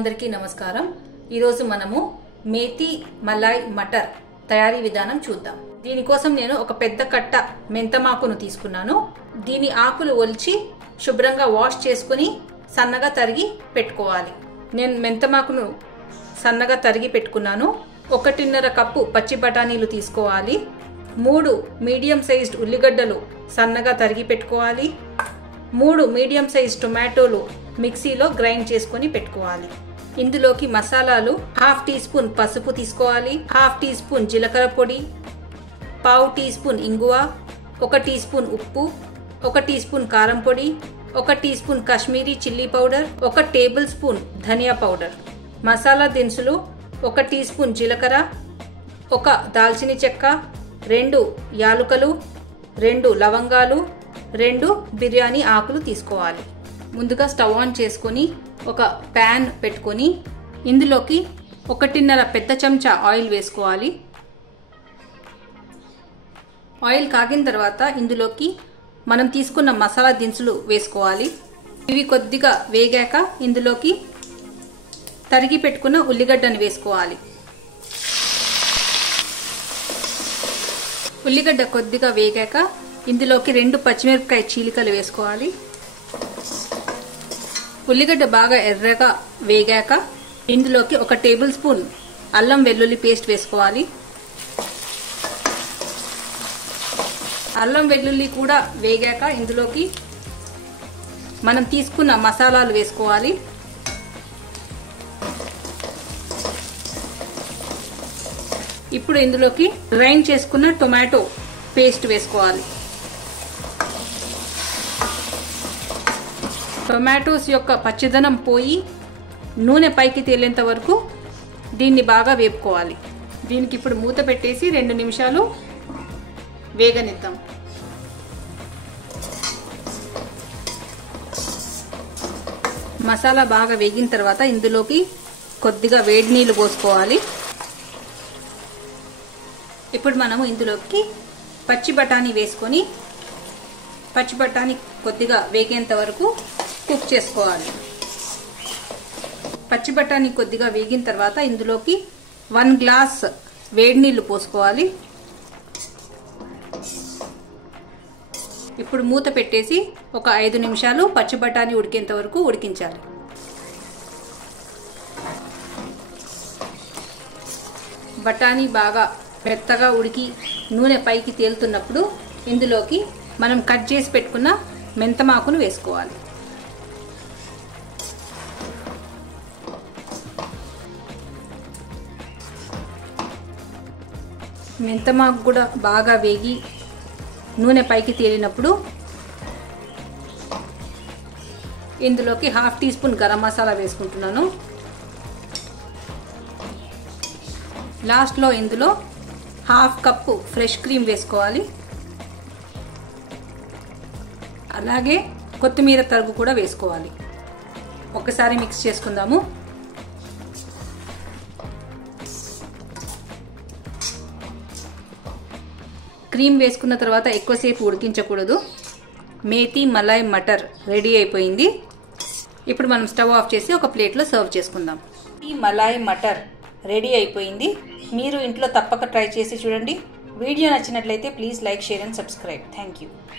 అందరికీ నమస్కారం। ఈ రోజు మనము మేతి మలాయ్ మటర్ తయారీ విధానం చూద్దాం। దీని కోసం నేను ఒక పెద్ద కట్ట మెంతమాకును తీసుకున్నాను। దీని ఆకులు ఒలిచి శుభ్రంగా వాష్ చేసుకొని సన్నగా తరిగి పెట్టుకోవాలి। నేను మెంతమాకును సన్నగా తరిగి పెట్టుకున్నాను। 1.5 కప్పు పచ్చి బఠానీలు తీసుకోవాలి। 3 మీడియం సైజ్డ్ ఉల్లిగడ్డలు సన్నగా తరిగి పెట్టుకోవాలి। 3 మీడియం సైజ్ టొమాటోలు మిక్సీలో గ్రైండ్ చేసుకొని పెట్టుకోవాలి। ఇందులోకి మసాలాలు ½ టీ స్పూన్ పసుపు తీసుకోవాలి, ½ టీ స్పూన్ జీలకర్ర పొడి, పావు టీ స్పూన్ ఇంగువ, 1 టీ స్పూన్ ఉప్పు, 1 టీ స్పూన్ కారం పొడి, 1 teaspoon Kashmiri chilli powder, 1 tablespoon ధనియా పౌడర్। మసాలా దినుసులు 1 టీ స్పూన్ జీలకర్ర, 1 దాల్చిన చెక్క, 2 యాలుకలు, 2 లవంగాలు, 2 బిర్యానీ ఆకులు తీసుకోవాలి। ముందుగా స్టవ్ ఆన్ చేసుకొని ఒక ప్యాన్ పెట్టుకొని ఇందులోకి 1.5 పెద్ద చెంచా ఆయిల్ వేసుకోవాలి। ఆయిల్ కాగిన తర్వాత ఇందులోకి మనం తీసుకున్న మసాలా దినుసులు వేసుకోవాలి। ఇవి కొద్దిగా వేగాక ఇందులోకి తరిగి పెట్టుకున్న ఉల్లిగడ్డను వేసుకోవాలి। ఉల్లిగడ్డ కొద్దిగా వేగాక ఇందులోకి 2 పచ్చిమిరపకాయ చీలికలు వేసుకోవాలి। ఉల్లిగడ్డ బాగా ఎర్రగా వేగాక ఇందులోకి 1 టేబుల్ స్పూన్ అల్లం వెల్లుల్లి పేస్ట్ వేసుకోవాలి। అల్లం వెల్లుల్లి కూడా వేగాక ఇందులోకి మనం తీసుకున్న మసాలాలు వేసుకోవాలి। ఇప్పుడు ఇందులోకి గ్రైండ్ చేసుకున్న టొమాటో పేస్ట్ వేసుకోవాలి। టొమాటోస్ యొక్క పచ్చిదనం పోయి నూనె పైకి తేలేంత వరకు దీన్ని బాగా వేపుకోవాలి। దీనికి ఇప్పుడు మూత పెట్టేసి 2 నిమిషాలు వేగనిద్దాం। మసాలా బాగా వేగిన తర్వాత ఇందులోకి కొద్దిగా వేడి నీళ్లు పోసుకోవాలి। ఇప్పుడు మనము ఇందులోకి పచ్చి బఠానీ వేసుకొని పచ్చి బఠానీ కొద్దిగా వేగేంత వరకు కుక్ చేసుకోవాలి। పచ్చి బఠానీ కొద్దిగా వేగిన తర్వాత ఇందులోకి 1 గ్లాస్ వేడి నీళ్లు పోసుకోవాలి। ఇప్పుడు మూత పెట్టేసి ఒక 5 నిమిషాలు పచ్చి బఠానీ ఉడికేంత వరకు ఉడికించాలి। బఠానీ బాగా మెత్తగా ఉడికి నూనె పైకి తేలుతున్నప్పుడు ఇందులోకి మనం కట్ చేసి పెట్టుకున్న మెంతమాకును వేసుకోవాలి। మెంతమాకు కూడా బాగా వేగి నూనె పైకి తేలినప్పుడు ఇందులోకి ½ టీ స్పూన్ గరం మసాలా వేసుకుంటున్నాను। లాస్ట్లో ఇందులో ½ కప్పు ఫ్రెష్ క్రీమ్ వేసుకోవాలి। అలాగే కొత్తిమీర తరుగు కూడా వేసుకోవాలి। ఒకసారి మిక్స్ చేసుకుందాము। క్రీమ్ వేసుకున్న తర్వాత ఎక్కువసేపు ఉడికించకూడదు। మేతి మలాయ్ మటర్ రెడీ అయిపోయింది। ఇప్పుడు మనం స్టవ్ ఆఫ్ చేసి ఒక ప్లేట్లో సర్వ్ చేసుకుందాం। ఈ మలాయ్ మటర్ రెడీ అయిపోయింది। మీరు ఇంట్లో తప్పక ట్రై చేసి చూడండి। వీడియో నచ్చినట్లయితే please like, share and subscribe. Thank you.